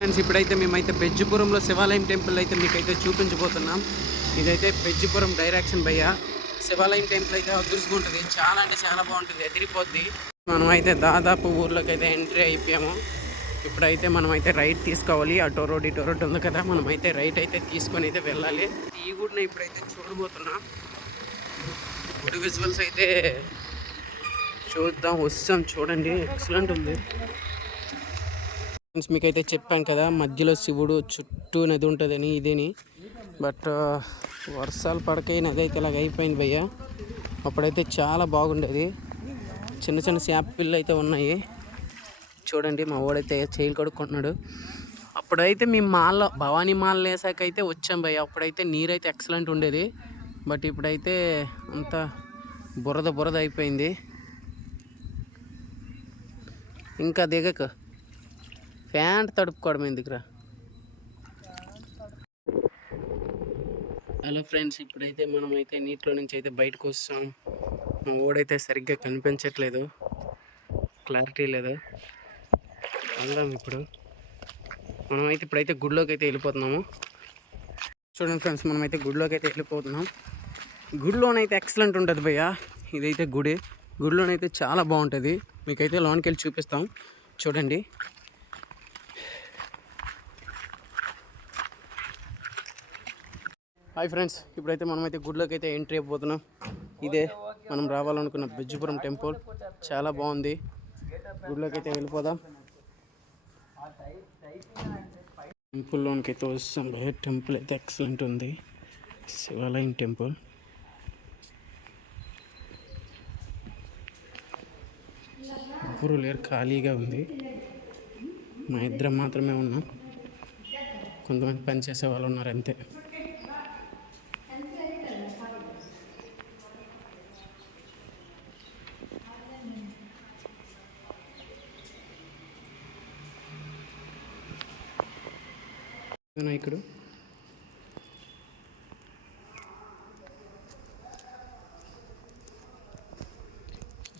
Friends ఇప్పుడైతే మేమైతే బెజ్జిపురంలో శివాలయం టెంపుల్ అయితే మీకైతే చూపించబోతున్నాం. ఇదైతే బెజ్జిపురం డైరెక్షన్ భయ్య. శివాలయం టెంపుల్ అయితే అదృష్టంగా చాలా అంటే చాలా బాగుంటుంది. ఎదిరిపోద్ది. మనం అయితే దాదాపు ఊర్లోకి అయితే ఎంట్రీ అయిపోయాము. ఇప్పుడైతే మనమైతే రైట్ తీసుకోవాలి. అటో రోడ్ ఇటో రోడ్ ఉంది కదా. మనమైతే రైట్ అయితే తీసుకొని అయితే వెళ్ళాలి. ఈ గుడిని ఇప్పుడైతే చూడబోతున్నాం. గుడి విజువల్స్ అయితే చూద్దాం వస్తాం. చూడండి. ఎక్సలెంట్ ఉంది. ఫ్రెండ్స్ మీకైతే చెప్పాను కదా మధ్యలో శివుడు చుట్టూ నది ఉంటుందని ఇదేని. బట్ వర్షాలు పడక నది అయితే ఇలాగ అయిపోయింది భయ్య. అప్పుడైతే చాలా బాగుండేది. చిన్న చిన్న శాపిళ్ళు అయితే ఉన్నాయి. చూడండి మా వాడైతే చేయలు కడుక్కుంటున్నాడు. అప్పుడైతే మేము మాల్లో భవానీ మాల్ వేసాక అయితే వచ్చాం భయ్య. అప్పుడైతే నీరైతే ఎక్సలెంట్ ఉండేది. బట్ ఇప్పుడైతే అంత బురద బురద అయిపోయింది. ఇంకా దిగక. ప్యాంట్ తడుపుకోవడం ఎందుకురా? హలో ఫ్రెండ్స్ ఇప్పుడైతే మనం అయితే నీటిలో నుంచి అయితే బయటకు వస్తాం. మా ఓడైతే సరిగ్గా కనిపించట్లేదు. క్లారిటీ లేదు. వెళ్దాం ఇప్పుడు. మనమైతే ఇప్పుడైతే గుడిలోకి అయితే వెళ్ళిపోతున్నాము. చూడండి ఫ్రెండ్స్ మనమైతే గుడిలోకి అయితే వెళ్ళిపోతున్నాం. గుడిలోనైతే ఎక్సలెంట్ ఉంటుంది భయ్య. ఇదైతే గుడి. గుడిలోనైతే చాలా బాగుంటుంది. మీకైతే లోనికి వెళ్ళి చూపిస్తాం. చూడండి. హాయ్ ఫ్రెండ్స్ ఇప్పుడైతే మనమైతే గుడిలోకి అయితే ఎంట్రీ అయిపోతున్నాం. ఇదే మనం రావాలనుకున్న బెజ్జిపురం టెంపుల్. చాలా బాగుంది. గుడిలోకి అయితే వెళ్ళిపోదాం. టెంపుల్లోనికి అయితే వస్తాం. భయ టెంపుల్ అయితే ఎక్సలెంట్ ఉంది. శివాలయం టెంపుల్. ఎవరు లేరు ఖాళీగా ఉంది. మా ఇద్దరం మాత్రమే ఉన్నాం. కొంతమంది పనిచేసే వాళ్ళు ఉన్నారు అంతే. నాయకుడు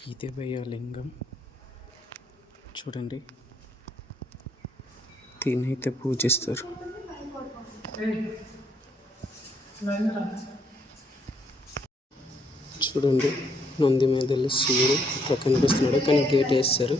ఇదే భయ లింగం. చూడండి. దీన్నైతే పూజిస్తారు. చూడండి. నంది మీద వెళ్ళి శివుడు ఇక్కడ కనిపిస్తున్నాడు. కానీ గేట్ వేస్తారు.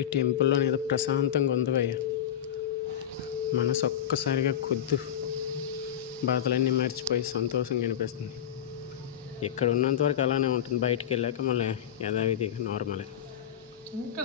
ఈ టెంపుల్లో ఏదో ప్రశాంతంగా ఉంది భయ్య. మనసు ఒక్కసారిగా కొద్దు బాధలన్నీ మర్చిపోయి సంతోషంగా అనిపిస్తుంది. ఇక్కడ ఉన్నంత వరకు అలానే ఉంటుంది. బయటికి వెళ్ళాక మళ్ళీ యథావిధిగా నార్మలే ఇంకా